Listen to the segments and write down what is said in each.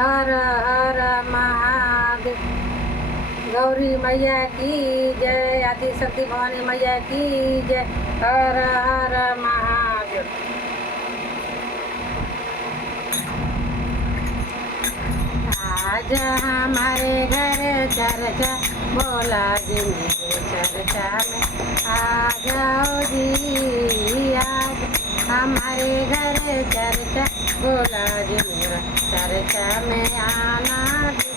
हर हर महादेव। गौरी मैया की जय, आदिशक्ति भवानी मैया की जय। हर हर महादेव। आज हमारे घर चर्चा, बोला जी मेरे चर्चा में आ जाओ जी। आज हमारे घर चर्चा, बोला जी मेरा चर्चा में आना जी।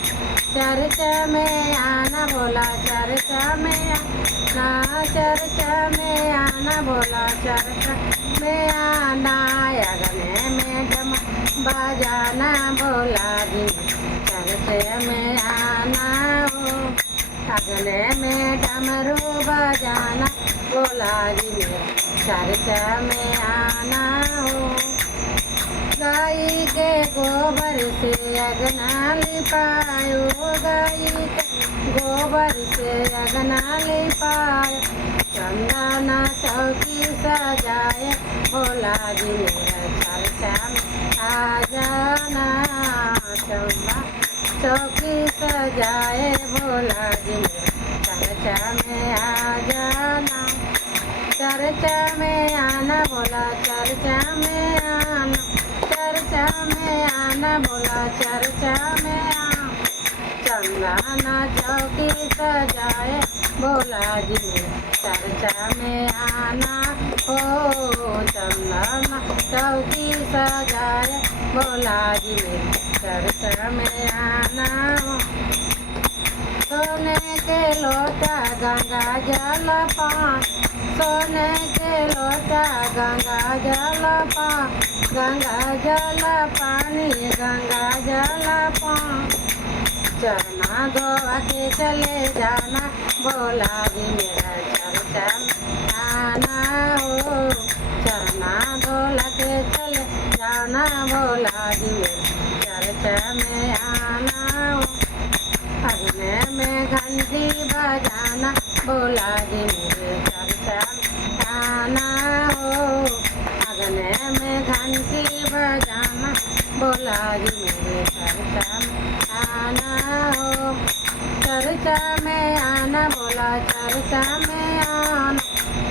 चर्चा में आना बोला, चर्चा में आना, चर्चा में आना बोला, चर्चा में आना। अगने में डम बजाना बोला जी, चर्चा में आना हो। अगले में डमरू बजाना बोला जी मेरा चर्चा में आना हो। गाय के गोबर से अगना लिपायो, गाय के गोबर से अगना लिपायो। चंदना चौकी सजाए बोला जी मेरा चर्चा में आ जाना। चंदा चौकी सजाए बोला जी मेरा चर्चा में आ जाना। चर्चा में आना बोला, चर्चा में आना, चर्चा में आना बोला, चर्चा में आना। चंदना चौकी सजाए बोला जी मेरा चर्चा में आना हो। चंदना चौकी सजाए बोला जी मेरा चर्चा में आना हो। सोने के लोटा गंगा जल पान, सोने के लोटा गंगा जल पान, गंगा जल पानी, गंगा जल पान। चरना धोवा के चले जाना बोला जी मेरा चर्चा में आना हो। चरना धोला के चले जाना बोला जी मेरा चर्चा में आना हो। अगने में घंटी बजाना बोला जी मेरे चर्चा में आना हो। अगने में घंटी बजाना बोला जी मेरे चर्चा में आना हो। चर्चा में आना बोला, चर्चा में आना,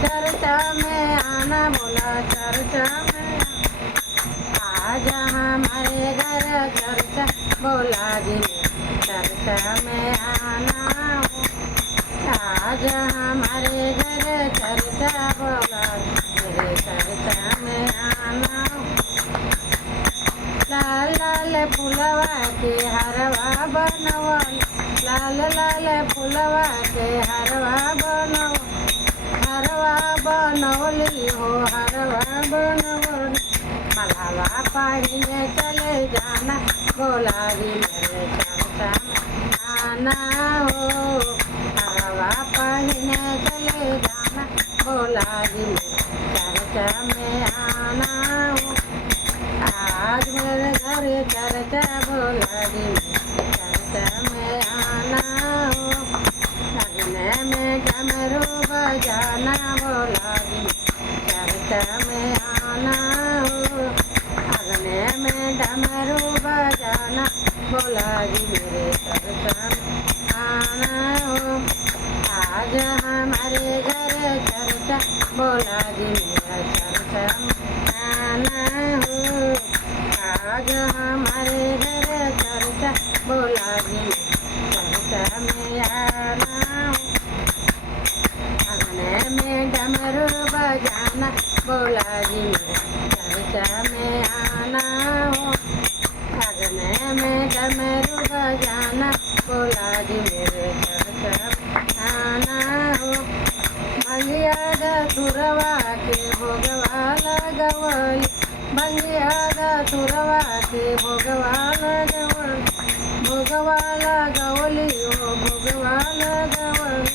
चर्चा में आना बोला, चर्चा में आज हमारे घर चर्चा बोला जी मेरे चर्चा में आना हो। आज हमारे घर चर्चा बोला मेरे चर्चा में आना हो। लाल लाल फुलवा के हरवा बनवल, लाल लाल फुलवा के हरवा बनव, हरवा बनवली हो, हरवा बनवल। मलावा पहने चले जाना बोला जी मेरे चर्चा में आना हो। हरवा पहने चले जाना बोला जी मेरे चर्चा में आना हो। आज मेरे घर चर्चा बोला जी मेरे चर्चा में आना हो। अगने में डमरू बजाना बोला जी चर्चा में आना हो। अगने में डमरू बजाना बोला जी मेरे चर्चा में आना हो। आज हमारे घर चर्चा बोला जी मेरा चर्चा में आना हो। आज हमारे घर चर्चा बोला जी मेरा चर्चा में आना हो। अगने में डमरू बजाना बोला जी मेरा चर्चा में आना हो। अगने में डमरू बजाना बोला जी मेरे चर्चा में आना हो। भंगिया धतुरवा के भोगवा लगवली, भंगिया धतुरवा के भोगवा लगवली, भोगवा लगवली हो, भोगवा लगवली।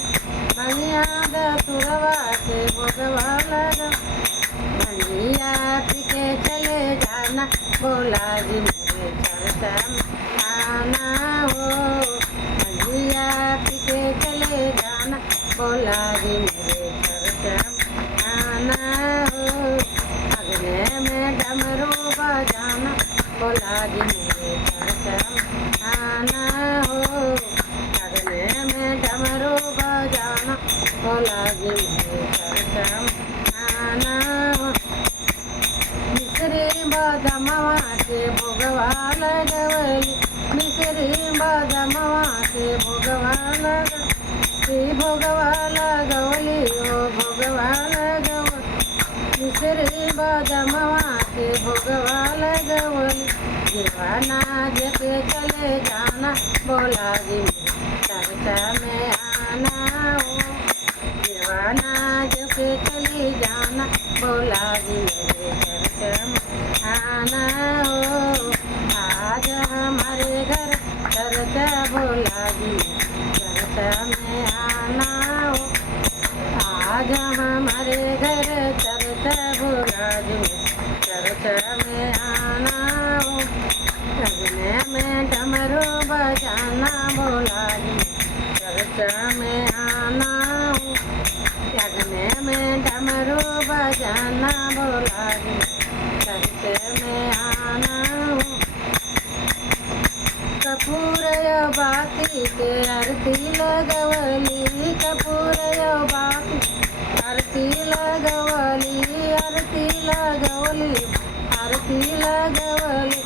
भंगिया धतुरवा के भोगवा लगवली। भंगिया पी के चले जाना बोला जी मेरे चर्चा में आना हो। भंगिया पी के चले जाना बोला जी मेरे चर्चा में आना हो। अगने में डमरू बजाना बोला जी मेरे मेरे चर्चा में आना हो। लगने में डमरू बजाना भोला जी मेरे चर्चा में आना हो। मिसरी बदमवा के भोगवा लगवली, मिसरी बदमवा के भोगवा लगवली, भोगवा लगवली ओ भोगवा लगवली। मिसरी बदमवा के भोगवा लगवली, जीवाना जके चले जाना भोला जी मेरे चर्चा में आना हो। जीवाना जके चले जाना भोला जी मेरे चर्चा में आना हो। आज हमारे घर चर्चा भोला जी मेरे चर्चा में आना हो। आज हमारे घर चर्चा भोला जी मेरे चर्चा में आना हो। लगने में डमरू बजाना भोला जी चर्चा में आना हो। लगने में डमरू बजाना भोला जी चर्चा में आना हो। कपूर बाती के आरती लगवली, कपूर बाती आरती लगवली, आरती लगवली, आरती लगवली।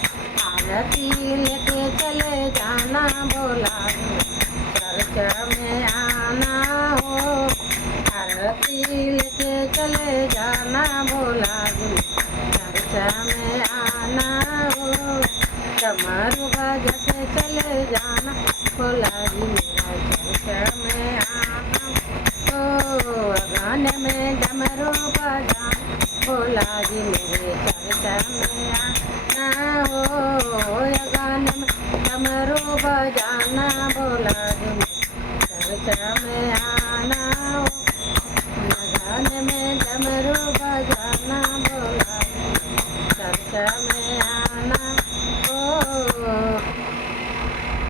आरती लेके चले जाना भोला चर्चा में आना हो। आरती लेके चले जाना भोला चर्चा में आना हो। डमरू बजा के चले जाना भोला जी मेरा चर्चा में आना हो। गाने में डमरू बजाना भोला जी मेरे चर्चा में आना हो। गाने में डमरू बजाना भोला जी मेरे चर्चा में आना हो। गाने में डमरू बजाना भोला जी चर्चा में